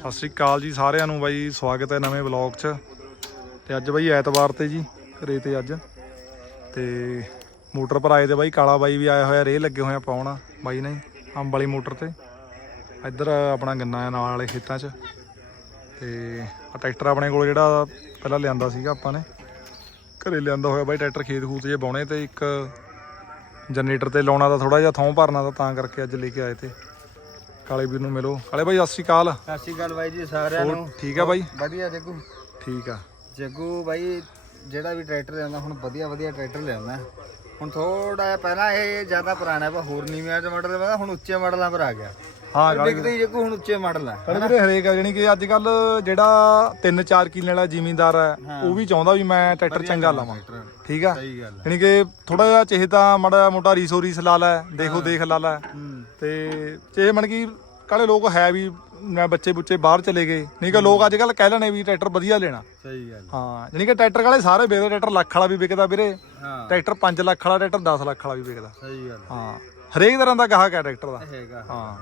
ਸਤਿ ਸ੍ਰੀ ਅਕਾਲ ਜੀ ਸਾਰਿਆਂ ਨੂੰ ਬਾਈ, ਸਵਾਗਤ ਹੈ ਨਵੇਂ ਵਲੌਗ 'ਚ। ਤੇ ਅੱਜ ਬਾਈ ਐਤਵਾਰ ਤੇ ਜੀ, ਘਰੇ ਤੇ ਅੱਜ। ਤੇ ਮੋਟਰ ਪਰ ਆਏ ਤੇ ਬਾਈ ਕਾਲਾ ਬਾਈ ਵੀ ਆਇਆ ਹੋਇਆ ਰੇ ਲੱਗੇ ਹੋਏ ਆ ਪਾਉਣ। ਬਾਈ ਨੇ ਅੰਬ ਵਾਲੀ ਮੋਟਰ ਤੇ। ਇੱਧਰ ਆਪਣਾ ਗੰਨਾ ਹੈ ਨਾਲ ਵਾਲੇ ਖੇਤਾਂ 'ਚ। ਤੇ ਆ ਟਰੈਕਟਰ ਆਪਣੇ ਕੋਲ ਜਿਹੜਾ ਪਹਿਲਾਂ ਲਿਆਂਦਾ ਸੀਗਾ ਆਪਾਂ ਨੇ। ਘਰੇ ਲਿਆਂਦਾ ਹੋਇਆ ਬਾਈ ਟਰੈਕਟਰ ਖੇਤ ਖੂਤ ਜੇ ਬਾਉਣੇ ਤੇ ਇੱਕ ਜਨਰੇਟਰ ਤੇ ਲਾਉਣਾ ਦਾ ਥੋੜਾ ਜਿਹਾ ਥੋਂ ਭਰਨਾ ਦਾ ਤਾਂ ਕਰਕੇ ਅੱਜ ਲੈ ਕੇ ਆਏ ਤੇ। ਕਾਲੇ ਵੀਰ ਨੂੰ ਮਿਲੋ। ਕਾਲੇ ਬਾਈ ਸਤਿ ਸ੍ਰੀ ਅਕਾਲ। ਸਤਿ ਸ਼੍ਰੀ ਅਕਾਲ ਬਾਈ ਜੀ ਸਾਰਿਆਂ ਹੋਰ ਨੂੰ। ਠੀਕ ਆ ਬਾਈ? ਵਧੀਆ ਜੱਗੂ। ਠੀਕ ਆ। ਜੱਗੂ ਬਾਈ ਜਿਹੜਾ ਵੀ ਟਰੈਕਟਰ ਲਿਆਉਂਦਾ ਹੁਣ ਵਧੀਆ ਵਧੀਆ ਟਰੈਕਟਰ ਲਿਆਉਂਦਾ। ਹੁਣ ਥੋੜਾ ਜਿਹਾ ਪਹਿਲਾਂ ਇਹ ਜ਼ਿਆਦਾ ਪੁਰਾਣਾ ਪਰ ਹੋਰ ਨੀਵਿਆਂ ਚ ਮਾਡਲ ਦਾ ਹੁਣ ਉੱਚੇ ਮਾਡਲਾਂ ਪਰ ਆ ਗਿਆ। ਹਾਂ ਕਾਲੇ ਹੀ ਜੱਗੂ ਹੁਣ ਉੱਚੇ ਮਾਡਲ ਆ ਕਾਲੇ ਵੀਰੇ ਹਰੇਕ ਆ ਜਾਣੀ ਕਿ ਅੱਜ ਕੱਲ ਜਿਹੜਾ 3-4 ਕਿੱਲੇ ਵਾਲਾ ਜ਼ਿਮੀਂਦਾਰ ਹੈ ਉਹ ਵੀ ਚਾਹੁੰਦਾ ਵੀ ਮੈਂ ਟਰੈਕਟਰ ਚੰਗਾ ਲਾਵਾਂ। ਠੀਕ ਆ? ਸਹੀ ਗੱਲ ਜਾਣੀ ਕਿ ਥੋੜਾ ਜਿਹਾ ਚਾਹੇ ਤਾਂ ਮਾੜਾ ਮੋਟਾ ਰੀਸੋ ਰੀਸ ਲਾ ਲੈ ਦੇਖੋ ਦੇਖ ਲਾ ਲੈ। ਹੂੰ। ਤੇ ਚਾਹੇ ਮਨ ਕੀ ਕਾਲੇ ਲੋਕ ਹੈ ਵੀ ਮੈਂ ਬੱਚੇ ਬੁੱਚੇ ਬਾਹਰ ਚਲੇ ਗਏ। ਨਹੀਂ ਕਿ ਲੋਕ ਅੱਜ ਕੱਲ ਕਹਿ ਲੈਣੇ ਵੀ ਟਰੈਕਟਰ ਵਧੀਆ ਲੈਣਾ। ਸਹੀ ਗੱਲ ਹਾਂ। ਜਾਣੀ ਕਿ ਟਰੈਕਟਰ ਵਾਲੇ ਸਾਰੇ ਵੇਚਦੇ ਟਰੈਕਟਰ ਲੱਖ ਵਾਲਾ ਵੀ ਵਿਕਦਾ ਵੀਰੇ। ਹਾਂ। ਟਰੈਕਟਰ 5 ਲੱਖ ਵਾਲਾ ਟਰੈਕਟਰ 10 ਲੱਖ ਵਾਲਾ ਵੀ ਵਿਕਦਾ। ਸਹੀ ਗੱਲ ਹਾਂ। ਹਰੇਕ ਤਰ੍ਹਾਂ ਦਾ ਗਾਹਕ ਹੈ ਟਰੈਕਟਰ ਦਾ। ਹੈਗਾ ਹਾਂ।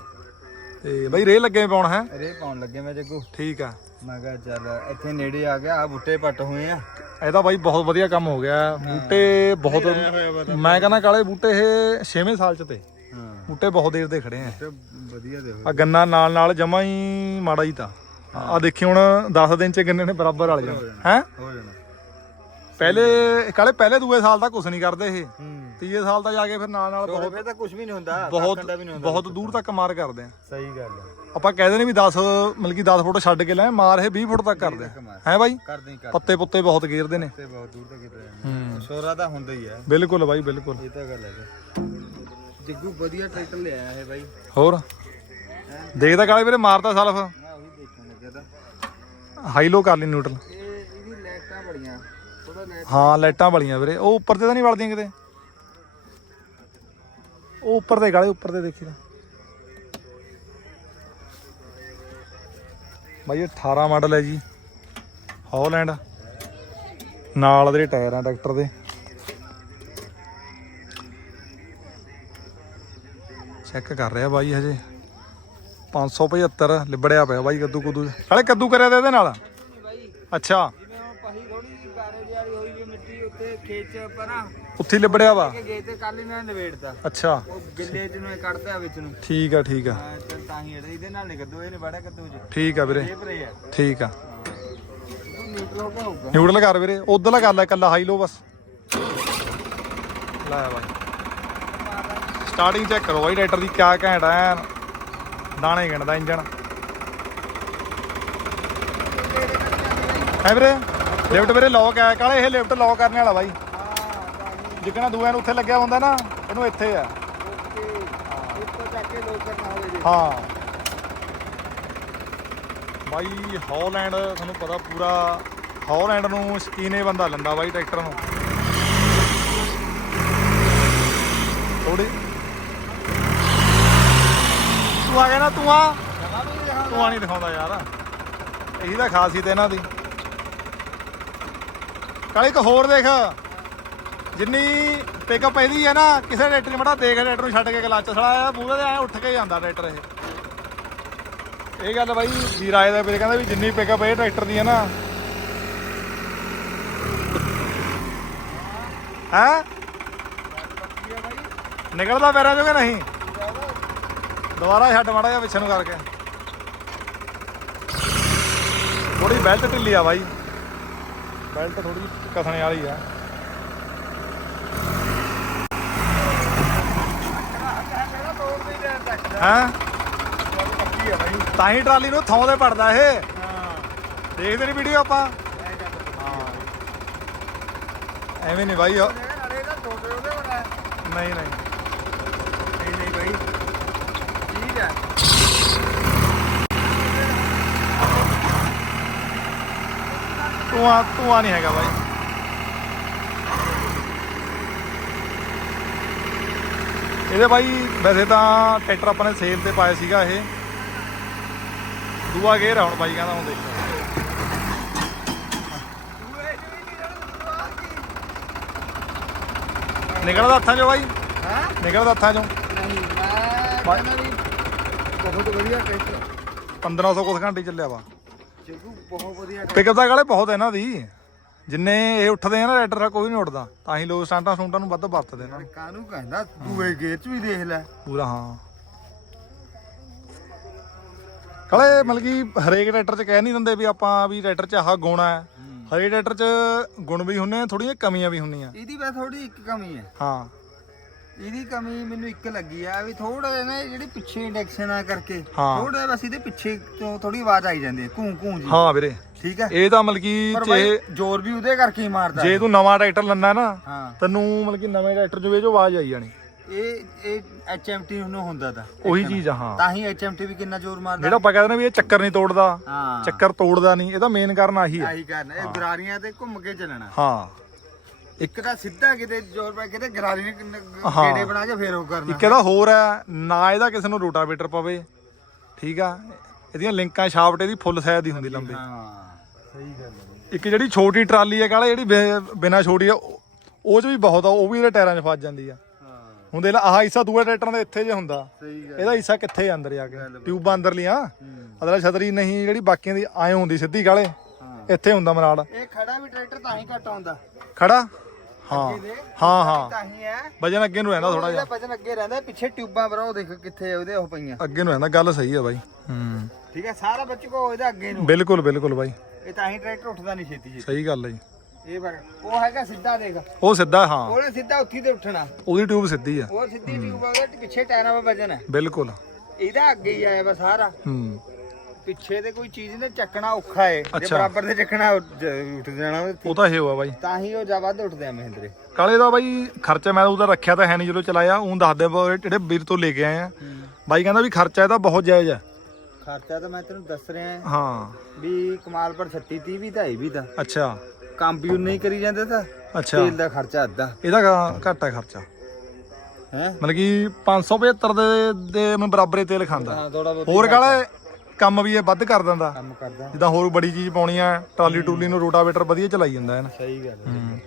ਤੇ ਬਈ ਰੇ ਲੱਗੇ ਪਾਉਣ ਹੈ? ਰੇ ਪਾਉਣ ਲੱਗੇ ਮੈਂ ਜੱਗੂ। ਠੀਕ ਆ। ਮੈਂ ਕਿਹਾ ਚੱਲ ਇੱਥੇ ਨੇੜੇ ਆ ਗਿਆ ਆ ਬੁੱਟੇ ਪੱਟ ਹੋਏ ਆ। ਇਹਦਾ ਬਾਈ ਬਹੁਤ ਵਧੀਆ ਕੰਮ ਹੋ ਗਿਆ। ਬੂਟੇ ਬਹੁਤ ਮੈਂ ਕਹਿੰਦਾ ਕਾਲੇ ਬੂਟੇ ਇਹ 6ਵੇਂ ਸਾਲ ਚ ਤੇ। ਹਾਂ। ਬੂਟੇ ਬਹੁਤ ਦੇਰ ਦੇ ਖੜੇ ਆ। ਤੇ ਵਧੀਆ ਦੇ ਆ ਗੰਨਾ ਨਾਲ ਨਾਲ ਜਮਾ ਹੀ ਮਾੜਾ ਹੀ ਤਾਂ। ਆ ਦੇਖੀ ਹੁਣ 10 ਦਿਨ ਚ ਗੰਨੇ ਨੇ ਬਰਾਬਰ ਵਾਲੇ ਜਾਣਾ। ਹੈ? ਹੋ ਜਾਣਾ। ਪਹਿਲੇ ਕਾਲੇ ਪਹਿਲੇ ਦੂਏ ਸਾਲ ਤਾਂ ਕੁਝ ਨਹੀਂ ਕਰਦੇ ਇਹ। ਤੀਏ ਸਾਲ ਤਾਂ ਜਾ ਕੇ ਫਿਰ ਨਾਲ ਨਾਲ ਬਹੁਤ ਫੇਰ ਤਾਂ ਕੁਝ ਵੀ ਨਹੀਂ ਹੁੰਦਾ ਬਹੁਤ ਬਹੁਤ ਦੂਰ ਤੱਕ ਮਾਰ ਕਰਦੇ ਆ। ਸਹੀ ਗੱਲ ਆਪਾਂ ਕਹਿੰਦੇ ਨੇ ਵੀ 10 ਮਤਲਬ ਕਿ 10 ਫੁੱਟ ਛੱਡ ਕੇ ਲੈ ਮਾਰ ਇਹ 20 ਫੁੱਟ ਤੱਕ ਕਰਦੇ ਆ। ਹੈ ਬਾਈ? ਪੱਤੇ ਪੁੱਤੇ ਬਹੁਤ ਗੇਰਦੇ ਨੇ। ਤੇ ਬਹੁਤ ਦੂਰ ਤੱਕ ਕਿਤੇ ਹੂੰ। ਸ਼ੋਰਾ ਤਾਂ ਹੁੰਦਾ ਹੀ ਹੈ ਬਿਲਕੁਲ ਬਾਈ ਬਿਲਕੁਲ। ਇਹ ਤਾਂ ਗੱਲ ਹੈ ਜਿੱਗੂ ਵਧੀਆ ਟਰੈਕਟਰ ਲਿਆਇਆ ਹੈ ਬਾਈ। ਹੋਰ? ਦੇਖਦਾ ਕਾਲੇ ਵੀਰੇ ਮਾਰਦਾ ਸਲਫ। ਮੈਂ ਉਹੀ ਦੇਖਣ ਲੱਗਿਆ ਤਾਂ। ਹਾਈ ਲੋ ਕਰ ਲਈ ਨਿਊਟਰਲ ਇਹ ਇਹਦੀ ਲਾਈਟਾਂ ਬੜੀਆਂ। ਥੋੜਾ ਲਾਈਟ ਹਾਂ ਲਾਈਟਾਂ ਵਾਲੀਆਂ ਵੀਰੇ। ਉਹ ਉੱਪਰ ਤੇ ਤਾਂ ਨਹੀਂ ਵੜਦੀਆਂ ਕਿਤੇ। ਉਹ ਉੱਪਰ ਤੇ ਗਾਲੇ ਉੱਪਰ ਤੇ ਦੇਖੀ ਤਾਂ। ਬਾਈ ਇਹ 18 ਮਾਡਲ ਹੈ ਜੀ। ਹੌਲੈਂਡ ਨਾਲ ਦੇ ਟਾਇਰ ਆ ਟਰੈਕਟਰ ਦੇ। ਚੈੱਕ ਕਰ ਰਿਹਾ ਬਾਈ ਹਜੇ। 575 ਲਿਬੜਿਆ ਪਿਆ ਬਾਈ ਕੱਦੂ ਕੁਦੂ। ਹਲੇ ਕੱਦੂ ਕਰਿਆ ਤੇ ਇਹਦੇ ਨਾਲ? ਅੱਛਾ। ਪਹੀ ਥੋੜੀ ਗਾਰੇ ਵਾਲੀ ਹੋਈ ਵੀ ਮਿੱਟੀ ਉੱਤੇ ਖੇਤ ਪਰਾਂ ਉੱਥੇ ਲਿਬੜਿਆ ਵਾ? ਕਿ ਗਏ ਤੇ ਕੱਲ ਮੈਂ ਨਵੇੜਤਾ ਅੱਛਾ। ਉਹ ਗਿੱਲੇ ਚ ਨੂੰ ਇਹ ਕੱਢਦਾ ਵਿੱਚ ਨੂੰ ਠੀਕ ਆ ਠੀਕ ਆ। ਹਾਂ, ਚੱਲ ਤਾਂ ਹੀ ਇਹਦੇ ਇਹਦੇ ਨਾਲ ਨਹੀਂ ਕੱਦੂ ਇਹ ਨਹੀਂ ਕੱਦੂ ਚ ਠੀਕ ਆ ਵੀਰੇ। ਇਹ ਪਰੇ ਆ ਠੀਕ ਆ। ਨਿਊਟਰਲ ਹੋ ਹੋਊਗਾ ਨਿਊਟਰਲ ਕਰ ਵੀਰੇ। ਉਧਰਲਾ ਕਰ ਲੈ ਕੱਲਾ ਹਾਈ ਲੋ ਬਸ। ਲੈ ਬਾਈ। ਸਟਾਰਟਿੰਗ ਚੈੱਕ ਕਰੋ ਬਾਈ ਟਰੈਕਟਰ ਦੀ ਕਿਆ ਘੈਂਟ ਐ ਦਾਣੇ ਗਿਣਦਾ ਇੰਜਣ। ਹੈ ਵੀਰੇ? ਲਿਫਟ ਵੀਰੇ ਲੌਕ ਹੈ ਕਾਲੇ ਇਹ ਲਿਫਟ ਲੌਕ ਕਰਨ ਵਾਲਾ ਬਾਈ। ਜਿੱਕਣਾ ਦੂਆਂ ਨੂੰ ਉੱਥੇ ਲੱਗਿਆ ਹੁੰਦਾ ਨਾ, ਇਹਨੂੰ ਇੱਥੇ ਆ। ਹਾਂ। ਬਾਈ ਹੌਲੈਂਡ ਤੁਹਾਨੂੰ ਪਤਾ ਪੂਰਾ ਹੌਲੈਂਡ ਨੂੰ ਸ਼ਕੀਨੇ ਬੰਦਾ ਲੈਂਦਾ ਬਾਈ, ਟਰੈਕਟਰ ਨੂੰ ਥੋੜੀ ਤੂੰ ਆ ਗਿਆ ਨਾ ਤੂੰ ਆ। ਤੂੰ ਆ ਨਹੀਂ ਦਿਖਾਉਂਦਾ ਯਾਰ। ਇਹੀ ਤਾਂ ਖਾਸੀਅਤ ਹੈ ਇਹਨਾਂ ਦੀ। ਕਾਲੇ ਇੱਕ ਹੋਰ ਦੇਖ। ਜਿੰਨੀ ਪਿਕਅਪ ਇਹਦੀ ਹੈ ਨਾ, ਕਿਸੇ ਟਰੈਕਟਰ 'ਚ ਮੜਾ ਦੇਖ ਟਰੈਕਟਰ ਨੂੰ ਛੱਡ ਕੇ ਕਲੱਚ ਸੜਾ ਮੂਹਰੇ ਤੇ ਐ ਉੱਠ ਕੇ ਜਾਂਦਾ ਟਰੈਕਟਰ ਇਹ। ਇਹ ਗੱਲ ਬਾਈ ਵੀਰਾਏ ਦਾ ਵੀਰੇ ਕਹਿੰਦਾ ਵੀ ਜਿੰਨੀ ਪਿਕਅਪ ਇਹ ਟਰੈਕਟਰ ਦੀ ਹੈ ਨਾ। ਹੈ? ਨਿਕਲਦਾ ਪੈਰਾਂ ਚੋਂ ਕਿ ਨਹੀਂ। ਦੁਬਾਰਾ ਛੱਡ ਮਾੜਾ ਜਿਹਾ ਪਿੱਛੇ ਨੂੰ ਕਰਕੇ। ਥੋੜੀ ਬੈਲਟ ਢਿੱਲੀ ਆ ਬਾਈ। ਬੈਲਟ ਥੋੜੀ ਕਸਣੇ ਵਾਲੀ ਆ। ਹਾਂ? ਤਾਂ ਹੀ ਟਰਾਲੀ ਨੂੰ ਥਾਂ ਤੇ ਪੜਦਾ ਇਹ। ਦੇਖਦੇ ਨਹੀਂ ਵੀਡੀਓ ਆਪਾਂ। ਐਵੇਂ ਨਹੀਂ ਬਾਈ ਨਹੀਂ ਨਹੀਂ ਨਹੀਂ ਬਾਈ ਠੀਕ ਹੈ ਧੂਆਂ ਧੂਆਂ ਨਹੀਂ ਹੈਗਾ ਬਾਈ। ਇਹਦੇ ਬਾਈ ਵੈਸੇ ਤਾਂ ਟਰੈਕਟਰ ਆਪਾਂ ਨੇ ਸੇਲ ਤੇ ਪਾਇਆ ਸੀਗਾ ਇਹ। ਦੂਆ ਗੇਰ ਆ ਹੁਣ ਬਾਈ ਕਹਿੰਦਾ ਹੁਣ ਦੇਖੋ ਨਿਕਲਦਾ ਹੱਥਾਂ ਚੋਂ ਬਾਈ। ਹਾਂ? ਨਿਕਲਦਾ ਹੱਥਾਂ ਚੋਂ। ਨਹੀਂ ਮੈਂ ਕਹਿੰਦਾ ਵੀ ਬਹੁਤ ਵਧੀਆ ਟਰੈਕਟਰ 1500 ਕੁਸ ਘੰਟੇ ਚੱਲਿਆ ਵਾ। ਬਹੁਤ ਵਧੀਆ ਪਿਕਅਪ ਦਾ ਕਾਲੇ ਬਹੁਤ ਹੈ ਇਹਨਾਂ ਦੀ। ਜਿੰਨੇ ਇਹ ਉੱਠਦੇ ਆ ਨਾ ਰਾਈਡਰ ਦਾ ਕੋਈ ਨਹੀਂ ਉੱਠਦਾ। ਤਾਂ ਹੀ ਲੋਕ ਸਟਾਂਟਾਂ ਸਟੂੰਟਾਂ ਨੂੰ ਵੱਧ ਵਰਤਦੇ ਨੇ। ਕਾਨੂੰ ਕਹਿੰਦਾ? ਦੂਏ ਗੇਅਰ ਚ ਵੀ ਦੇਖ ਲੈ। ਪੂਰਾ ਹਾਂ। ਕਾਲੇ ਮਤਲਬ ਕਿ ਹਰੇਕ ਟਰੈਕਟਰ 'ਚ ਕਹਿ ਨਹੀਂ ਦਿੰਦੇ ਵੀ ਆਪਾਂ ਵੀ ਟਰੈਕਟਰ 'ਚ ਆਹ ਗੁਣ ਹੈ। ਹਰੇਕ ਟਰੈਕਟਰ 'ਚ ਗੁਣ ਵੀ ਹੁੰਨੇ ਆ ਥੋੜੀਆਂ ਕਮੀਆਂ ਵੀ ਹੁੰਦੀਆਂ। ਇਹਦੀ ਬਸ ਥੋੜੀ ਇੱਕ ਕਮੀ ਹੈ। ਹਾਂ। ਇਹਦੀ ਕਮੀ ਮੈਨੂੰ ਇੱਕ ਲੱਗੀ ਆ ਵੀ ਥੋੜਾ ਜਿਹਾ ਨਾ ਜਿਹੜੀ ਪਿੱਛੇ ਇੰਡਕਸ਼ਨ ਆ ਕਰਕੇ ਹਾਂ। ਥੋੜਾ ਬਸ ਇਹਦੇ ਪਿੱਛੇ ਤੋਂ ਥੋੜੀ ਆਵਾਜ਼ ਆਈ ਜਾਂਦੀ ਹੈ ਘੂੰ ਘੂੰ ਜੀ ਹਾਂ ਵੀਰੇ। ਠੀਕ ਹੈ? ਇਹ ਤਾਂ ਮਤਲਬ ਕਿ ਪਰ ਜੇ ਜ਼ੋਰ ਵੀ ਉਹਦੇ ਕਰਕੇ ਹੀ ਮਾਰਦਾ ਜੇ ਤੂੰ ਨਵਾਂ ਟਰੈਕਟਰ ਲੈਣਾ ਨਾ ਹਾਂ। ਤੈਨੂੰ ਮਤਲਬ ਕਿ ਨਵੇਂ ਟਰੈਕਟਰ ਜੋ ਆਵਾਜ਼ ਆਈ ਜਾਣੀ। ਇਹ ਇਹ ਐਚਐਮਟੀ ਨੂੰ ਹੁੰਦਾ ਤਾਂ। ਉਹੀ ਚੀਜ਼ ਆ ਹਾਂ। ਤਾਂ ਹੀ ਐਚਐਮਟੀ ਵੀ ਕਿੰਨਾ ਜ਼ੋਰ ਮਾਰਦਾ। ਜਿਹੜਾ ਆਪਾਂ ਕਹਿੰਦੇ ਨੇ ਵੀ ਇਹ ਚੱਕਰ ਨਹੀਂ ਤੋੜਦਾ ਹਾਂ। ਚੱਕਰ ਤੋੜਦਾ ਨਹੀਂ ਇਹਦਾ ਮੇਨ ਕਾਰਨ ਆਹੀ ਹੈ ਆਹੀ ਕਰਨਾ ਇਹ ਗਰਾਰੀਆਂ ਤੇ ਘੁੰਮ ਕੇ ਚੱਲਣਾ। ਹਾਂ। ਇੱਕ ਤਾਂ ਸਿੱਧਾ ਕਿਤੇ ਜ਼ੋਰ ਪੈ ਕਿਤੇ ਗਰਾਰੀ ਨੇ ਹਾਂ। ਕਿਹੜੇ ਬਣਾ ਕੇ ਫੇਰ ਉਹ ਕਰਨਾ। ਇੱਕ ਇਹਦਾ ਹੋਰ ਹੈ ਨਾ ਇਹਦਾ ਕਿਸੇ ਨੂੰ ਰੋਟਾਵੇਟਰ ਪਵੇ ਠੀਕ ਆ? ਇਹਦੀਆਂ ਲਿੰਕਾਂ ਸ਼ਾਫਟ ਇਹਦੀ ਫੁੱਲ ਸਾਈਜ਼ ਦੀ ਹੁੰਦੀ ਲੰਬੀ। ਹਾਂ ਸਹੀ ਗੱਲ ਹੈ ਇੱਕ ਜਿਹੜੀ ਛੋਟੀ ਟਰਾਲੀ ਹੈ ਕਾਲੇ ਜਿਹੜੀ ਬਿਨਾ ਛੋਟੀ ਆ ਉਹ ਉਹ ਚ ਵੀ ਬਹੁਤ ਆ ਉਹ ਵੀ ਇਹਦੇ ਟਾਇਰਾਂ 'ਚ ਫਸ ਜਾਂਦੀ ਆ। ਹਾਂ। ਹੁਣ ਦੇਖ ਲੈ ਆਹ ਹਿੱਸਾ ਦੂਏ ਟਰੈਕਟਰਾਂ ਦੇ ਇੱਥੇ ਜੇ ਹੁੰਦਾ। ਸਹੀ ਗੱਲ ਇਹਦਾ ਹਿੱਸਾ ਕਿੱਥੇ ਆ ਅੰਦਰ ਜਾ ਕੇ? ਟਿਊਬਾਂ ਅੰਦਰ ਲੀਆਂ। ਹੂੰ। ਅਦਲਾ ਛਤਰੀ ਨਹੀਂ ਜਿਹੜੀ ਬਾਕੀਆਂ ਦੀ ਆਏ ਹੁੰਦੀ ਸਿੱਧੀ ਕਾਲੇ। ਹਾਂ। ਇੱਥੇ ਹੁੰਦਾ ਮਰਾੜ। ਇਹ ਖੜਾ ਵੀ ਟਰੈਕਟਰ ਤਾਂ ਹੀ ਘੱਟ ਆਉਂਦਾ। ਖੜਾ? ਹਾਂ ਹਾਂ ਹਾਂ। ਤਾਂ ਹੀ ਹੈ। ਵਜਨ ਅੱਗੇ ਨੂੰ ਰਹਿੰਦਾ ਥੋੜਾ ਜਿਹਾ। ਇਹਦਾ ਵਜਨ ਅੱਗੇ ਰਹਿੰਦਾ ਪਿੱਛੇ ਟਿਊਬਾਂ ਪਰ ਉਹ ਦੇਖ ਕਿੱਥੇ ਉਹਦੇ ਉਹ ਪਈਆਂ। ਅੱਗੇ ਨੂੰ ਰਹਿੰਦਾ ਗੱਲ ਸਹੀ ਹੈ ਬਾਈ। ਹੂੰ। ਠੀਕ ਹੈ ਸਾਰਾ ਬੱਚੂ ਕੋ ਇਹਦਾ ਅੱਗੇ ਨੂੰ। ਬਿਲਕੁਲ ਬਿਲਕੁਲ ਬਾਈ। ਇਹ ਤਾਂ ਹੀ ਟਰੈਕਟਰ ਉੱਠਦਾ ਨਹੀਂ ਛੇਤੀ ਛੇਤੀ। ਸਹੀ ਗੱਲ ਹੈ ਜੀ। ਇਹ ਪਰ ਉਹ ਹੈਗਾ ਸਿੱਧਾ ਦੇਖ। ਉਹ ਸਿੱਧਾ ਹਾਂ। ਉਹਨੇ ਸਿੱਧਾ ਉੱਥੀ ਤੇ ਉੱਠਣਾ। ਉਹਦੀ ਟਿਊਬ ਸਿੱਧੀ ਆ। ਉਹ ਸਿੱਧੀ ਟਿਊਬ ਆ ਉਹਦੇ ਪਿੱਛੇ ਟਾਇਰਾਂ 'ਤੇ ਵਜਨ ਹੈ। ਬਿਲਕੁਲ। ਇਹਦਾ ਅੱਗੇ ਹੀ ਆਇਆ ਵਾ ਸਾਰਾ। ਹੂੰ। ਪਿੱਛੇ ਤੇ ਕੋਈ ਚੀਜ਼ ਨੇ ਚੱਕਣਾ ਔਖਾ ਏ। ਜੇ ਅੱਛਾ। ਬਰਾਬਰ ਤੇ ਚੱਕਣਾ ਉੱਠ ਜਾਣਾ ਉਹ। ਤਾਂ ਇਹ ਹੋਆ ਬਾਈ। ਤਾਂ ਹੀ ਉਹ ਜਾ ਵੱਧ ਉੱਠਦੇ ਆ ਮਹਿੰਦਰੇ। ਕਾਲੇ ਦਾ ਬਾਈ ਖਰਚਾ ਮੈਂ ਉਹਦਾ ਰੱਖਿਆ ਤਾਂ ਹੈ ਨਹੀਂ ਜਦੋਂ ਚਲਾਇਆ ਉਹ ਦੱਸਦੇ ਜਿਹੜੇ ਵੀਰ ਤੋਂ ਲੈ ਕੇ ਆਏ ਆ। ਬਾਈ ਕਹਿੰਦਾ ਵੀ ਖਰਚਾ ਇਹਦਾ ਬਹੁਤ ਜਾਇਜ਼ ਹੈ ਖਰਚਾ ਤਾਂ ਮੈਂ ਤੈਨੂੰ ਦੱਸ ਰਿਹਾ ਹਾਂ। ਵੀ ਕਮਾਲ ਪਰ 36 30 ਵੀ ਤਾਂ ਇਹ ਵੀ ਤਾਂ। ਅੱਛਾ। ਕੰਮ ਵੀ ਨਹੀਂ ਕਰੀ ਜਾਂਦੇ ਤਾਂ। ਅੱਛਾ। ਤੇਲ ਦਾ ਖਰਚਾ ਅੱਧਾ। ਇਹਦਾ ਘ- ਘੱਟ ਹੈ ਖਰਚਾ। ਹੈ? ਮਤਲਬ ਕਿ 575 ਦੇ ਦੇ ਮੈਂ ਬਰਾਬਰੇ ਤੇਲ ਖਾਂਦਾ। ਹਾਂ ਥੋੜਾ ਬਹੁਤ ਹੋਰ ਕਾਲੇ ਕੰਮ ਵੀ ਇਹ ਵੱਧ ਕਰ ਦਿੰਦਾ। ਕੰਮ ਕਰਦਾ ਜਿੱਦਾਂ ਹੋਰ ਬੜੀ ਚੀਜ਼ ਪਾਉਣੀ ਆ ਟਰਾਲੀ ਟੂਲੀ ਨੂੰ ਰੋਟਾਵੇਟਰ ਵਧੀਆ ਚਲਾਈ ਜਾਂਦਾ ਹੈ ਨਾ। ਸਹੀ ਗੱਲ ਹੈ ਹੂੰ।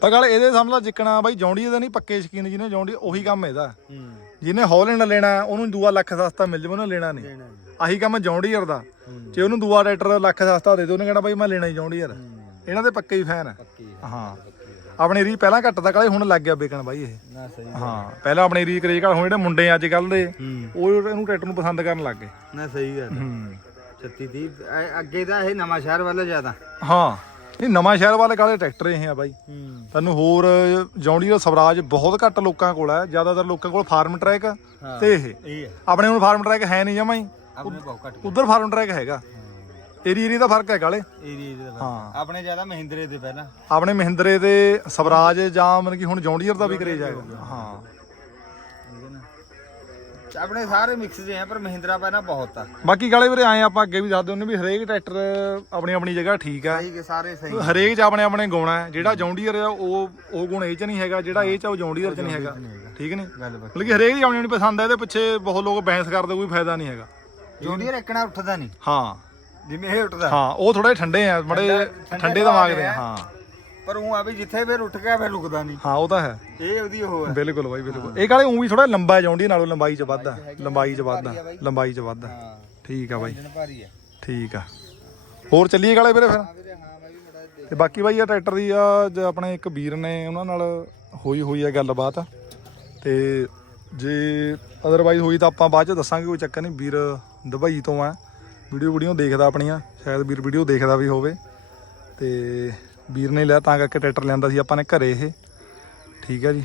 ਤਾਂ ਗੱਲ ਇਹਦੇ ਸਮਝ ਲਾ ਜਿੱਕਣਾ ਬਾਈ ਜੌਂਡੀ ਦਾ ਨਹੀਂ ਪੱਕੇ ਸ਼ਕੀਨ ਜਿਹਨੇ ਜੌਂਡੀ ਉਹੀ ਕੰਮ ਇਹਦਾ। ਹੂੰ। ਜਿਹਨੇ ਹੌਲੈਂਡ ਲੈਣਾ ਉਹਨੂੰ ਦੂਆ ਲੱਖ ਸਸਤਾ ਮਿਲ ਜਾਵੇ ਉਹਨੇ ਲੈਣਾ ਨਹੀਂ। ਆਹੀ ਕੰਮ ਜੌਂਡੀਅਰ ਦਾ। ਹੂੰ। ਜੇ ਉਹਨੂੰ ਦੂਆ ਟਰੈਕਟਰ ਲੱਖ ਸਸਤਾ ਦੇ ਦੇ ਉਹਨੇ ਕਹਿਣਾ ਬਾਈ ਮੈਂ ਲੈਣਾ ਹੀ ਜੌਂਡੀਅਰ ਹੂੰ। ਇਹਨਾਂ ਦੇ ਪੱਕੇ ਹੀ ਫੈਨ ਹੈ। ਪੱਕੀ ਹਾਂ। ਆਪਣੇ ਰੀ ਪਹਿਲਾਂ ਘੱਟ ਦਾ ਕਾਲੇ ਹੁਣ ਲੱਗ ਗਿਆ ਵਿਕਣ ਬਾਈ ਇਹ। ਨਾ ਸਹੀ ਹਾਂ ਪਹਿਲਾਂ ਆਪਣੇ ਰੀ ਕਰੇਜ ਘੱਟ ਹੁਣ ਜਿਹੜੇ ਮੁੰਡੇ ਅੱਜ ਕੱਲ ਦੇ ਹੂੰ। ਉਹ ਇਹਨੂੰ ਟਰੈਕਟਰ ਨੂੰ ਪਸੰਦ ਕਰਨ ਲੱਗ ਗਏ। ਨਾ ਸਹੀ ਗੱਲ ਹੈ। ਹੂੰ 36 30 ਅੱਗੇ ਦਾ ਇਹ ਨਵਾਂ ਸ਼ਹਿਰ ਵੱਲ ਜ਼ਿਆਦਾ। ਹਾਂ ਇਹ ਨਵਾਂ ਸ਼ਹਿਰ ਵਾਲੇ ਕਾਲੇ ਟਰੈਕਟਰ ਇਹ ਆ ਬਾਈ। ਹੂੰ। ਤੈਨੂੰ ਹੋਰ ਜੌਂਡੀ ਦਾ ਸਵਰਾਜ ਬਹੁਤ ਘੱਟ ਲੋਕਾਂ ਕੋਲ ਹੈ ਜ਼ਿਆਦਾਤਰ ਲੋਕਾਂ ਕੋਲ ਫਾਰਮ ਟਰੈਕ ਤੇ ਇਹ। ਇਹ ਹੈ ਆਪਣੇ ਕੋਲ ਫਾਰਮ ਟਰੈਕ ਹੈ ਨਹੀਂ ਜਮਾ ਹੀ। ਆਪਣੇ ਬਹੁਤ ਘੱਟ। ਉਧਰ ਫਾਰਮ ਟਰੈਕ ਹੈਗਾ। ਏਰੀ ਏਰੀ ਦਾ ਫ਼ਰਕ ਹੈ ਕਾਲੇ ਏਰੀਆ ਦਾ ਹਾਂ। ਆਪਣੇ ਜ਼ਿਆਦਾ ਮਹਿੰਦਰੇ ਦੇ ਪਹਿਲਾਂ। ਆਪਣੇ ਮਹਿੰਦਰੇ ਦੇ ਸਵਰਾਜ ਜਾਂ ਮਤਲਬ ਕਿ ਹੁਣ ਜੌਂਡੀਅਰ ਦਾ ਵੀ ਕਰੇਜ ਹੈਗਾ। ਹਾਂ। ਆਪਣੇ ਸਾਰੇ ਮਿਕਸ ਜੇ ਆ ਪਰ ਮਹਿੰਦਰਾ ਪਹਿਲਾਂ ਬਹੁਤ ਆ। ਬਾਕੀ ਕਾਲੇ ਵੀਰੇ ਆਏ ਆਪਾਂ ਅੱਗੇ ਵੀ ਦੱਸਦੇ ਹੁੰਨੇ ਵੀ ਹਰੇਕ ਟਰੈਕਟਰ ਆਪਣੀ ਆਪਣੀ ਜਗ੍ਹਾ ਠੀਕ ਆ। ਸਹੀ ਕਿ ਸਾਰੇ ਸਹੀ ਹਰੇਕ ਚ ਆਪਣੇ ਆਪਣੇ ਗੁਣ ਹੈ ਜਿਹੜਾ ਜੌਂਡੀਅਰ ਆ ਉਹ ਉਹ ਗੁਣ ਇਹ ਚ ਨਹੀਂ ਹੈਗਾ ਜਿਹੜਾ ਇਹ ਚ ਆ ਉਹ ਜੌਂਡੀਅਰ ਚ ਨਹੀਂ ਹੈਗਾ। ਠੀਕ ਗੱਲ ਬਸ ਮਤਲਬ ਕਿ ਹਰੇਕ ਦੀ ਆਪਣੀ ਆਪਣੀ ਪਸੰਦ ਹੈ ਇਹਦੇ ਪਿੱਛੇ ਬਹੁਤ ਲੋਕ ਬਹਿਸ ਕਰਦੇ ਕੋਈ ਫਾਇਦਾ ਨਹੀਂ ਹੈਗਾ। ਜੋੜੀ ਰੱਖਣਾ ਉੱਠਦਾ ਨਹੀਂ। ਹਾਂ। ਜਿਵੇਂ ਇਹ ਉੱਠਦਾ। ਹਾਂ ਉਹ ਥੋੜੇ ਠੰਡੇ ਆ ਬੜੇ ਠੰਡੇ ਦਿਮਾਗ ਦੇ ਆ, ਹਾਂ। ਪਰ ਉਹ ਆ ਵੀ ਜਿੱਥੇ ਫਿਰ ਉੱਠ ਗਿਆ ਫਿਰ ਰੁਕਦਾ ਨਹੀਂ। ਹਾਂ ਉਹ ਤਾਂ ਹੈ। ਇਹ ਉਹਦੀ ਉਹ ਹੈ। ਬਿਲਕੁਲ ਬਾਈ ਬਿਲਕੁਲ। ਇਹ ਕਾਲੇ ਉਂ ਵੀ ਥੋੜਾ ਲੰਬਾ ਜੌਂਡੀ ਨਾਲੋਂ ਲੰਬਾਈ ਚ ਵੱਧ ਆ ਲੰਬਾਈ ਚ ਵੱਧ ਆ ਲੰਬਾਈ ਚ ਵੱਧ ਆ। ਹਾਂ। ਠੀਕ ਆ ਬਾਈ। ਜਨ ਭਾਰੀ ਹੈ ਠੀਕ ਆ। ਹੋਰ ਚੱਲੀਏ ਕਾਲੇ ਵੀਰੇ ਫਿਰ? ਹਾਂ ਵੀਰੇ ਹਾਂ ਮੈਂ ਵੀ ਮੜਾ ਤੇ ਬਾਕੀ ਬਾਈ ਆ ਟਰੈਕਟਰ ਦੀ ਆ ਜ- ਆਪਣੇ ਇੱਕ ਵੀਰ ਨੇ ਉਹਨਾਂ ਨਾਲ ਹੋਈ ਹੋਈ ਆ ਗੱਲਬਾਤ। ਤੇ ਜੇ ਅਦਰਵਾਈਜ਼ ਹੋਈ ਤਾਂ ਆਪਾਂ ਬਾਅਦ ਚ ਦੱਸਾਂਗੇ ਕੋਈ ਚੱਕਰ ਨਹੀਂ। ਵੀਰ ਦੁਬਈ ਤੋਂ ਆ। ਵੀਡੀਓ ਵੀਡੀਓ ਦੇਖਦਾ ਆਪਣੀਆਂ ਸ਼ਾਇਦ ਵੀਰ ਵੀਡੀਓ ਦੇਖਦਾ ਵੀ ਹੋਵੇ। ਤੇ ਵੀਰ ਨੇ ਲਿਆ ਤਾਂ ਕਰਕੇ ਟਰੈਕਟਰ ਲਿਆਂਦਾ ਸੀ ਆਪਾਂ ਨੇ ਘਰੇ ਇਹ। ਠੀਕ ਹੈ ਜੀ।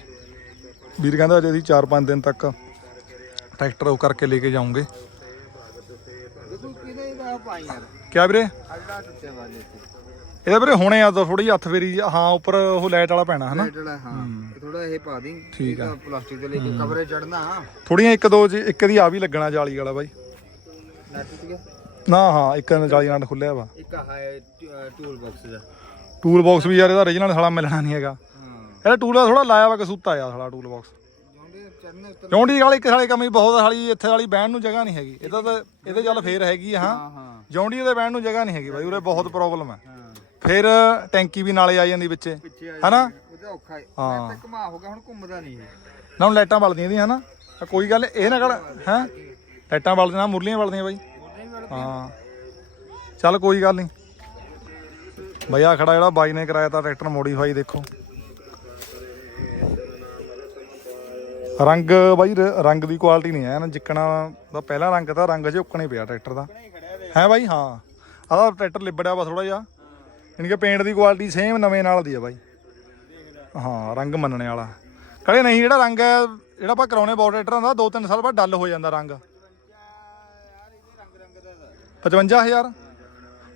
ਵੀਰ ਕਹਿੰਦਾ ਅਜੇ ਅਸੀਂ 4-5 ਦਿਨ ਤੱਕ ਟਰੈਕਟਰ ਉਹ ਕਰਕੇ ਲੈ ਕੇ ਜਾਉਂਗੇ ਕਿਆ ਵੀਰੇ? ਇਹਦਾ ਵੀਰੇ ਹੁਣੇ ਆ ਤਾਂ ਥੋੜੀ ਹੱਥ ਫੇਰੀ ਹਾਂ ਉੱਪਰ ਉਹ ਲਾਈਟ ਵਾਲਾ ਪੈਣਾ ਹਨਾ? ਹਾਂ। ਥੋੜਾ ਇਹ ਪਾ ਦੀ ਠੀਕ ਆ। ਪਲਾਸਟਿਕ ਦੇ ਲੈ ਕੇ ਕਵਰੇ ਚੜਨਾ ਥੋੜੀਆਂ ਇੱਕ ਦੋ ਇੱਕ ਦੀ ਆ ਵੀ ਲੱਗਣਾ ਜਾਲੀ ਵਾਲਾ ਬਾਈ। ਟੁੱਟ ਗਿਆ ਨਾ ਹਾਂ ਇੱਕ ਜਾਲੀ ਨਾਲ ਖੁੱਲਿਆ ਵਾ। ਇੱਕ ਆਹ ਹੈ ਟੂਲ ਬਾਕਸ ਦਾ। ਟੂਲ ਬਾਕਸ ਵੀ ਯਾਰ ਇਹਦਾ origignal ਸਾਲਾ ਮਿਲਣਾ ਨਹੀਂ ਹੈਗਾ। ਇਹਦਾ ਟੂਲ ਦਾ ਥੋੜਾ ਲਾਇਆ ਵਾ ਕਸੂਤਾ ਆ ਸਾਲਾ ਟੂਲ ਬਾਕਸ ਜੋਂਡੇ ਵਾਲੀ ਇੱਕ ਸਾਲੇ ਕਮੀ ਬਹੁਤ ਸਾਲੀ ਇੱਥੇ ਵਾਲੀ ਬਹਿਣ ਨੂੰ ਜਗ੍ਹਾ ਨਹੀਂ ਹੈਗੀ। ਇਹਦਾ ਤਾਂ ਇਹਦੇ ਚੱਲ ਫੇਰ ਹੈਗੀ ਆ ਹਾਂ। ਜੌਂਡੀ ਦੇ ਬਹਿਣ ਨੂੰ ਜਗ੍ਹਾ ਨਹੀਂ ਹੈਗੀ ਬਾਈ ਉਰੇ ਬਹੁਤ ਪ੍ਰੋਬਲਮ ਹੈ। ਫਿਰ ਟੈਂਕੀ ਵੀ ਨਾਲੇ ਆ ਜਾਂਦੀ ਵਿੱਚੇ ਹਨਾ? ਉਹਦਾ ਔਖਾ ਹੈ। ਹਾਂ। ਮੈਂ ਤਾਂ ਘੁਮਾ ਹੋ ਗਿਆ ਹੁਣ ਘੁੰਮਦਾ ਨਹੀਂ ਇਹ। ਨਾ ਹੁਣ ਲਾਈਟਾਂ ਬਲਦੀਆਂ ਦੀਆਂ ਹਨਾ? ਕੋਈ ਗੱਲ ਇਹ ਨਾ ਕਰ ਹੈ? ਲਾਈਟਾਂ ਬਲਦੀਆਂ ਮੁਰਲੀਆਂ ਬਲਦੀਆਂ ਬਾਈ। ਹਾਂ। ਚੱਲ ਕੋਈ ਗੱਲ ਨਹੀਂ ਬਾਈ ਆ ਖੜਾ ਜਿਹੜਾ ਬਾਈ ਨੇ ਕਰਾਇਆ ਤਾਂ ਟਰੈਕਟਰ ਮੋਡੀਫਾਈ ਦੇਖੋ। ਰੰਗ ਬਾਈ ਰ- ਰੰਗ ਦੀ ਕੁਆਲਿਟੀ ਨਹੀਂ ਹੈ ਨਾ, ਜਿੱਕਣਾ ਦਾ ਪਹਿਲਾ ਰੰਗ ਤਾਂ ਰੰਗ ਝੁੱਕਣੇ ਪਿਆ ਟਰੈਕਟਰ ਦਾ। ਹੈ ਬਾਈ? ਹਾਂ। ਆਹ ਟਰੈਕਟਰ ਲਿਬੜਿਆ ਵਾ ਥੋੜਾ ਜਿਹਾ। ਯਾਨੀ ਕਿ ਪੇਂਟ ਦੀ ਕੁਆਲਿਟੀ ਸੇਮ ਨਵੇਂ ਨਾਲ ਦੀ ਆ ਬਾਈ। ਹਾਂ, ਰੰਗ ਮੰਨਣੇ ਵਾਲਾ। ਕਹੇ ਨਹੀਂ, ਜਿਹੜਾ ਰੰਗ ਹੈ, ਜਿਹੜਾ ਆਪਾਂ ਕਰਾਉਣੇ ਬਾਡੀ ਟਰੈਕਟਰਾਂ ਦਾ 2-3 ਸਾਲ ਬਾਅਦ ਡੱਲ ਹੋ ਜਾਂਦਾ ਰੰਗ। 55000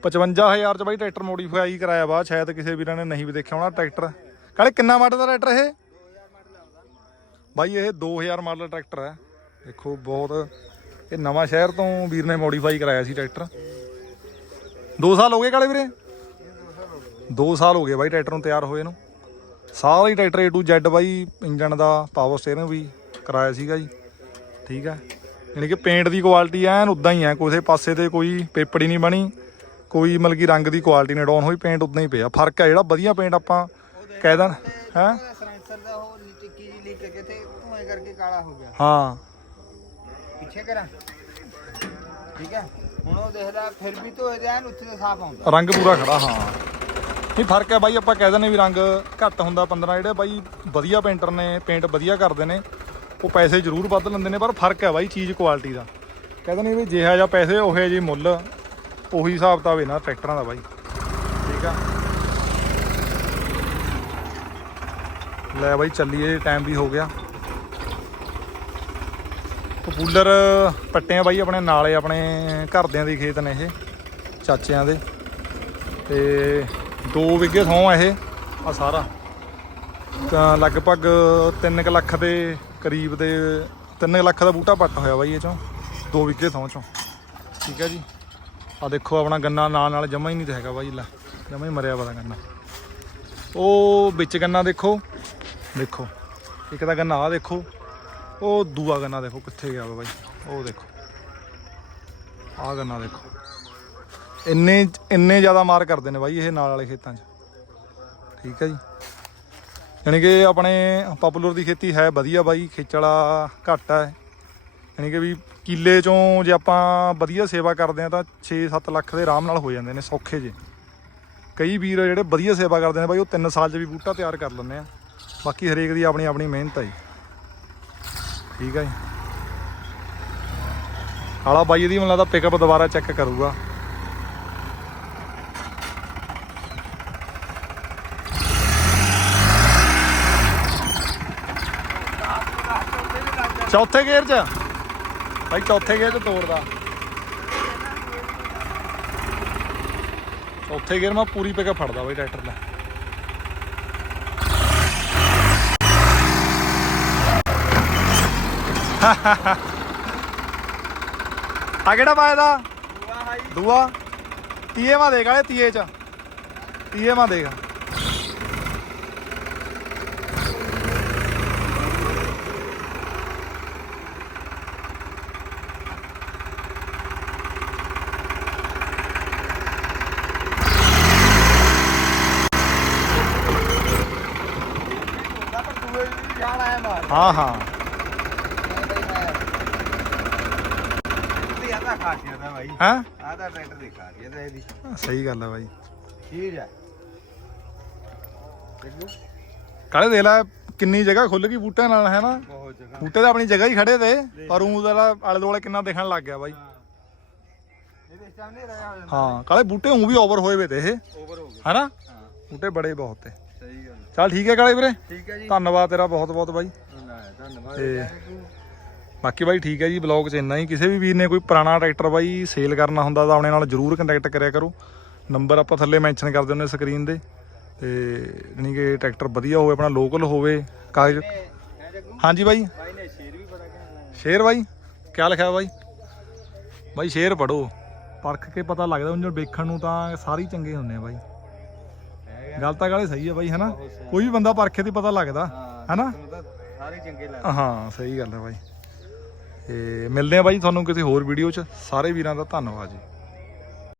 55000 ਚ ਬਾਈ ਟਰੈਕਟਰ ਮੋਡੀਫਾਈ ਕਰਾਇਆ ਵਾ ਸ਼ਾਇਦ ਕਿਸੇ ਵੀਰਾਂ ਨੇ ਨਹੀਂ ਵੀ ਦੇਖਿਆ ਹੋਣਾ ਟਰੈਕਟਰ। ਕਾਲੇ, ਕਿੰਨਾ ਮਾਡਲ ਦਾ ਟਰੈਕਟਰ ਇਹ? ਬਾਈ ਇਹ 2000 ਮਾਡਲ ਟਰੈਕਟਰ ਹੈ। ਦੇਖੋ, ਬਹੁਤ ਇਹ ਨਵਾਂ ਸ਼ਹਿਰ ਤੋਂ ਵੀਰ ਨੇ ਮੋਡੀਫਾਈ ਕਰਾਇਆ ਸੀ ਟਰੈਕਟਰ। 2 ਸਾਲ ਹੋ ਗਏ ਕਾਲੇ ਵੀਰੇ? 2 ਸਾਲ ਹੋ ਗਏ ਬਾਈ ਟਰੈਕਟਰ ਨੂੰ ਤਿਆਰ ਹੋਏ ਨੂੰ। ਸਾਰਾ ਹੀ ਟਰੈਕਟਰ A to Z ਬਾਈ ਇੰਜਨ ਦਾ ਪਾਵਰ ਸਟੀਅਰਿੰਗ ਵੀ ਕਰਾਇਆ ਸੀਗਾ ਜੀ। ਠੀਕ ਹੈ। ਯਾਨੀ ਕਿ ਪੇਂਟ ਦੀ ਕੁਆਲਿਟੀ ਐਨ ਉਦਾਂ ਹੀ ਹੈ ਕਿਸੇ ਪਾਸੇ ਤੇ ਕੋਈ ਪੇਪੜੀ ਨਹੀਂ ਬਣੀ ਕੋਈ ਮਤਲਬ ਕਿ ਰੰਗ ਦੀ ਕੁਆਲਿਟੀ ਨੇ ਡਾਊਨ ਹੋਈ ਪੇਂਟ ਉਦਾਂ ਹੀ ਪਿਆ। ਫ਼ਰਕ ਹੈ ਜਿਹੜਾ ਵਧੀਆ ਪੇਂਟ ਆਪਾਂ ਕਹਿ ਦਾਂ ਹੈ? ਸਲੈਂਸਰ ਦਾ ਉਹ ਟਿੱਕੀ ਜੀ ਲੀਕ ਕਿਤੇ ਧੂਏ ਕਰਕੇ ਕਾਲਾ ਹੋ ਗਿਆ। ਹਾਂ। ਪਿੱਛੇ ਕਰਾਂ। ਠੀਕ ਹੈ? ਹੁਣ ਉਹ ਦੇਖਦਾ ਫਿਰ ਵੀ ਧੋਏ ਦੇ ਐਨ ਉੱਥੇ ਤੇ ਸਾਫ਼ ਆਉਂਦਾ। ਰੰਗ ਪੂਰਾ ਖੜਾ ਹਾਂ। ਨਹੀਂ ਫ਼ਰਕ ਹੈ ਬਾਈ ਆਪਾਂ ਕਹਿ ਦਿੰਦੇ ਵੀ ਰੰਗ ਘੱਟ ਹੁੰਦਾ 15 ਜਿਹੜੇ ਬਾਈ ਵਧੀਆ ਪੇਂਟਰ ਨੇ ਪੇਂਟ ਵਧੀਆ ਕਰਦੇ ਨੇ। ਉਹ ਪੈਸੇ ਜ਼ਰੂਰ ਵੱਧ ਲੈਂਦੇ ਨੇ, ਪਰ ਫ਼ਰਕ ਹੈ ਬਾਈ ਚੀਜ਼ ਕੁਆਲਿਟੀ ਦਾ। ਕਹਿੰਦੇ ਨੇ ਵੀ ਜਿਹਾ ਜਿਹਾ ਪੈਸੇ, ਉਹੇ ਜਿਹੀ ਮੁੱਲ, ਉਹੀ ਹਿਸਾਬ ਤਾਂ ਨਾ ਟਰੈਕਟਰਾਂ ਦਾ ਬਾਈ। ਠੀਕ ਆ? ਲੈ ਬਾਈ ਚੱਲੀਏ ਟਾਈਮ ਵੀ ਹੋ ਗਿਆ। ਪਪੂਲਰ ਪੱਟੇ ਆ ਬਾਈ ਆਪਣੇ, ਨਾਲੇ ਆਪਣੇ ਘਰਦਿਆਂ ਦੇ ਖੇਤ ਨੇ ਇਹ, ਚਾਚਿਆਂ ਦੇ। ਤੇ 2 ਵਿਗੇ ਥੋਂ ਇਹ ਆ ਸਾਰਾ। ਤਾਂ ਲਗਭਗ 3 ਲੱਖ ਦੇ ਕਰੀਬ ਦੇ 3 ਲੱਖ ਦਾ ਬੂਟਾ ਪੱਟ ਹੋਇਆ ਬਾਈ ਇਹ ਚੋਂ। 2 ਵਿਗੇ ਥਾਂ ਚੋਂ। ਠੀਕ ਹੈ ਜੀ। ਆ ਦੇਖੋ ਆਪਣਾ ਗੰਨਾ ਨਾਲ ਨਾਲ ਜਮਾ ਹੀ ਨਹੀਂ ਤੇ ਹੈਗਾ ਬਾਈ, ਲੈ, ਜਮਾ ਹੀ ਮਰਿਆ ਵਾ ਗੰਨਾ। ਉਹ ਵਿੱਚ ਗੰਨਾ ਦੇਖੋ। ਦੇਖੋ। ਇੱਕ ਤਾਂ ਗੰਨਾ ਆ ਦੇਖੋ। ਉਹ ਦੂਆ ਗੰਨਾ ਦੇਖੋ ਕਿੱਥੇ ਗਿਆ ਵਾ ਬਾਈ। ਉਹ ਦੇਖੋ। ਆ ਗੰਨਾ ਦੇਖੋ। ਇੰਨੇ ਇੰਨੇ ਜ਼ਿਆਦਾ ਮਾਰ ਕਰਦੇ ਨੇ ਬਾਈ ਇਹ ਨਾਲ ਵਾਲੇ ਖੇਤਾਂ 'ਚ। ਠੀਕ ਹੈ ਜੀ। ਯਾਨੀ ਕਿ ਆਪਣੇ ਪਪੂਲਰ ਦੀ ਖੇਤੀ ਹੈ, ਵਧੀਆ ਬਾਈ, ਖੇਚ ਵਾਲਾ ਘੱਟ ਹੈ। ਯਾਨੀ ਕਿ ਵੀ ਕਿੱਲੇ ਚੋਂ ਜੇ ਆਪਾਂ ਵਧੀਆ ਸੇਵਾ ਕਰਦੇ ਆ ਤਾਂ 6-7 ਲੱਖ ਦੇ ਆਰਾਮ ਨਾਲ ਹੋ ਜਾਂਦੇ ਨੇ ਸੌਖੇ ਜੇ। ਕਈ ਵੀਰ ਜਿਹੜੇ ਵਧੀਆ ਸੇਵਾ ਕਰਦੇ ਨੇ ਬਾਈ, ਉਹ 3 ਸਾਲ 'ਚ ਵੀ ਬੂਟਾ ਤਿਆਰ ਕਰ ਲੈਂਦੇ ਆ। ਬਾਕੀ ਹਰੇਕ ਦੀ ਆਪਣੀ ਆਪਣੀ ਮਿਹਨਤ ਹੈ ਜੀ। ਠੀਕ ਹੈ ਜੀ। ਹਾਲਾ ਬਾਈ ਇਹਦੀ ਮੈਨੂੰ ਲੱਗਦਾ ਪਿਕਅਪ ਦੁਬਾਰਾ ਚੈੱਕ ਕਰੂਗਾ। ਚੌਥੇ ਗੇਅਰ 'ਚ। ਬਾਈ ਚੌਥੇ ਗੇਅਰ 'ਚ ਤੋੜਦਾ ਚੌਥੇ ਗੇਅਰ ਮੈਂ ਪੂਰੀ ਪਿਕਅਪ ਫੜਦਾ ਬਾਈ ਟਰੈਕਟਰ ਦਾ ਆ ਕਿਹੜਾ ਪਾਇਆ ਦਾ? ਦੂਆ ਤੀਏ ਮਾ ਇਹ ਤੀਏ ਚ। ਤੀਏ ਮਾ ਦੇਗਾ ਉਹਦਾ ਪਰ ਦੂਏ ਵੀ ਜਾਣ ਆਇਆ ਮਾਰ ਹਾਂ ਹਾਂ। ਤੇ ਆਦਾ ਖਾਸੀਅਤ ਹੈ ਭਾਈ ਹੈ? ਆਦਾ ਟਰੈਕਟਰ ਦੀ ਖਾਸੀਅਤ ਹੈ ਇਹਦੀ। ਸਹੀ ਗੱਲ ਹੈ ਬਾਈ। ਠੀਕ ਹੈ ਦੇਖੋ ਕਾਲੇ ਦੇਖ ਲੈ ਕਿੰਨੀ ਜਗ੍ਹਾ ਖੁੱਲ ਗਈ ਬੂਟਿਆਂ ਨਾਲ ਹੈ ਨਾ ਬਹੁਤ ਜਗ੍ਹਾ। ਬੂਟੇ ਤਾਂ ਆਪਣੀ ਜਗ੍ਹਾ ਹੀ ਖੜੇ ਤੇ ਪਰ ਉਹ ਦਾ ਆਲੇ ਦੁਆਲੇ ਕਿੰਨਾ ਦਿਖਣ ਲੱਗ ਗਿਆ ਬਾਈ। ਇਹਦੇ ਹੋ ਕਾਲੇ ਬੂਟੇ ਉਂ ਵੀ ਓਵਰ ਹੋਏ ਵੇ ਤੇ ਇਹ। ਓਵਰ ਹੋ ਬੂਟੇ ਬੜੇ ਬਹੁਤ ਤੇ। ਸਹੀ ਗੱਲ ਚੱਲ ਠੀਕ ਹੈ ਕਾਲੇ ਵੀਰੇ। ਠੀਕ ਹੈ ਜੀ। ਧੰਨਵਾਦ ਤੇਰਾ ਬਹੁਤ ਬਹੁਤ ਬਾਈ। ਤੇ ਬਾਕੀ ਬਾਈ ਠੀਕ ਹੈ ਜੀ ਬਲੌਗ 'ਚ ਇੰਨਾ ਹੀ। ਕਿਸੇ ਵੀ ਵੀਰ ਨੇ ਕੋਈ ਪੁਰਾਣਾ ਟਰੈਕਟਰ ਬਾਈ ਸੇਲ ਕਰਨਾ ਹੁੰਦਾ ਤਾਂ ਆਪਣੇ ਨਾਲ ਜਰੂਰ ਕੰਟੈਕਟ ਕਰਿਆ ਕਰੋ। ਨੰਬਰ ਆਪਾਂ ਥੱਲੇ ਮੈਂਸ਼ਨ ਕਰ ਦਿੰਦੇ ਸਕਰੀਨ ਦੇ। ਤੇ ਯਾਨੀ ਕਿ ਟਰੈਕਟਰ ਵਧੀਆ ਹੋਵੇ ਆਪਣਾ ਲੋਕਲ ਹੋਵੇ ਕਾਗਜ਼ ਹਾਂਜੀ ਬਾਈ। ਸ਼ੇਰ ਬਾਈ? ਕਿਆ ਲਿਖਿਆ ਬਾਈ? ਬਾਈ ਸ਼ੇਰ ਪੜੋ ਪਰਖ ਕੇ ਪਤਾ ਲੱਗਦਾ ਉਂਝ ਵੇਖਣ ਨੂੰ ਤਾਂ ਸਾਰੇ ਚੰਗੇ ਹੁੰਦੇ ਆ ਬਾਈ। ਗੱਲ ਤਾਂ ਗਾਲੇ ਸਹੀ ਹੈ ਬਾਈ ਹੈਨਾ? ਕੋਈ ਵੀ ਬੰਦਾ ਪਰਖੇ ਦੀ ਪਤਾ ਲੱਗਦਾ ਹੈਨਾ? ਤਾਂ ਸਾਰੇ ਚੰਗੇ ਲੱਗਦੇ। ਹਾਂ, ਸਹੀ ਗੱਲ ਹੈ ਬਾਈ। ਤੇ ਮਿਲਦੇ ਆ ਬਾਈ ਤੁਹਾਨੂੰ ਕਿਸੇ ਹੋਰ ਵੀਡੀਓ 'ਚ। ਸਾਰੇ ਵੀਰਾਂ ਦਾ ਧੰਨਵਾਦ ਜੀ।